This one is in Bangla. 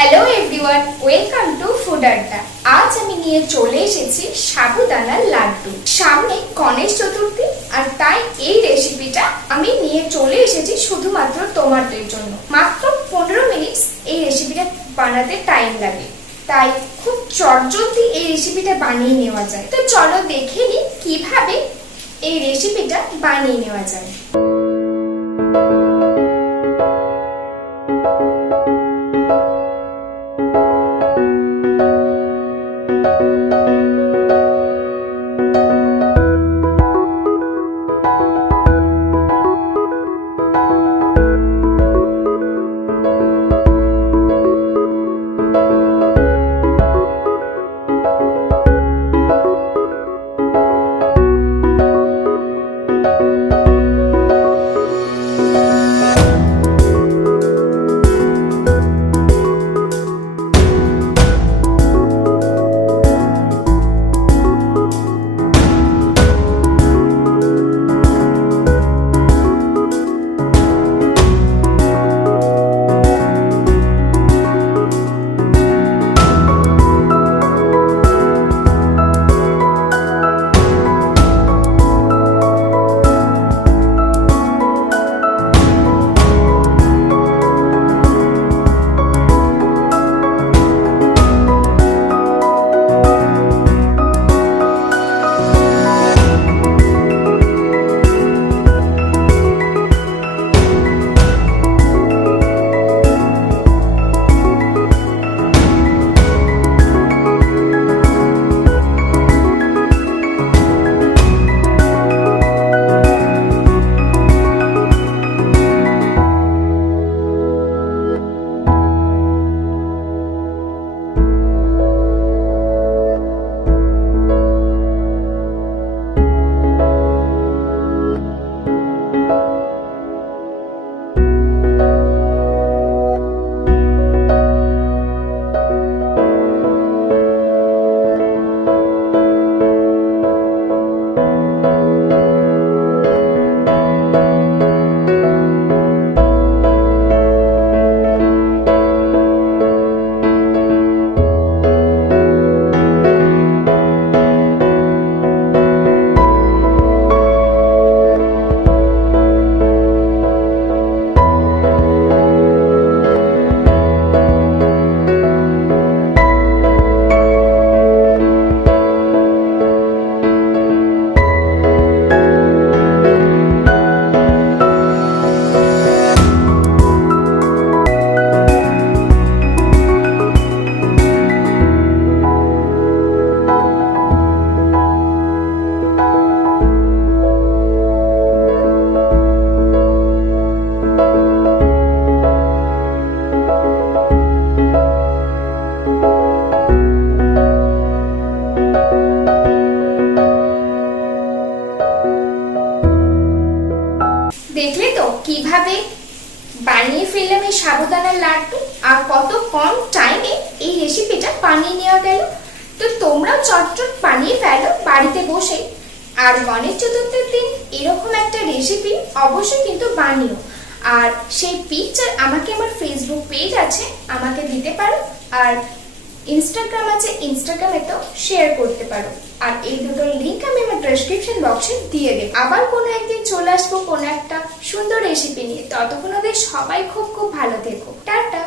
হ্যালো এভরিওয়ান, ওয়েলকাম টু ফুডারটা। আজ আমি নিয়ে চলে এসেছি সাবুদানার লাড্ডু। সামনে গণেশ চতুর্থী, আর তাই এই রেসিপিটা আমি নিয়ে চলে এসেছি শুধুমাত্র তোমাদের জন্য। মাত্র 15 মিনিট এই রেসিপিটা বানাতে টাইম লাগে, তাই খুব চটজলদি এই রেসিপিটা বানিয়ে নেওয়া যায়। তো চলো দেখে নিই কিভাবে এই রেসিপিটা বানিয়ে নেওয়া যায়। দেখলে তো কিভাবে বানিয়ে ফেললাম এই সাবুদানার লাড্ডু, আর কত কম টাইমে এই রেসিপিটা বানিয়ে নেওয়া গেল। তো তোমরাও চটচট বানিয়ে ফেলো বাড়িতে বসে। আর গণেশ চতুর্থীর দিন এরকম একটা রেসিপি অবশ্যই কিন্তু বানিও। আর সেই পিকচার আমাকে আমার ফেসবুক পেজ আছে, আমাকে দিতে পারো। আর ইনস্টাগ্রাম আছে, ইনস্টাগ্রামেতেও শেয়ার করতে পারো। আর এই দুটো লিংক আমি আমার ডেসক্রিপশন বক্সে দিয়ে দেব। আবার কোনো একদিন চলে আসবো কোনো একটা সুন্দর রেসিপি নিয়ে। ততক্ষণ ওদের সবাই খুব খুব ভালো থেকো। টাটা।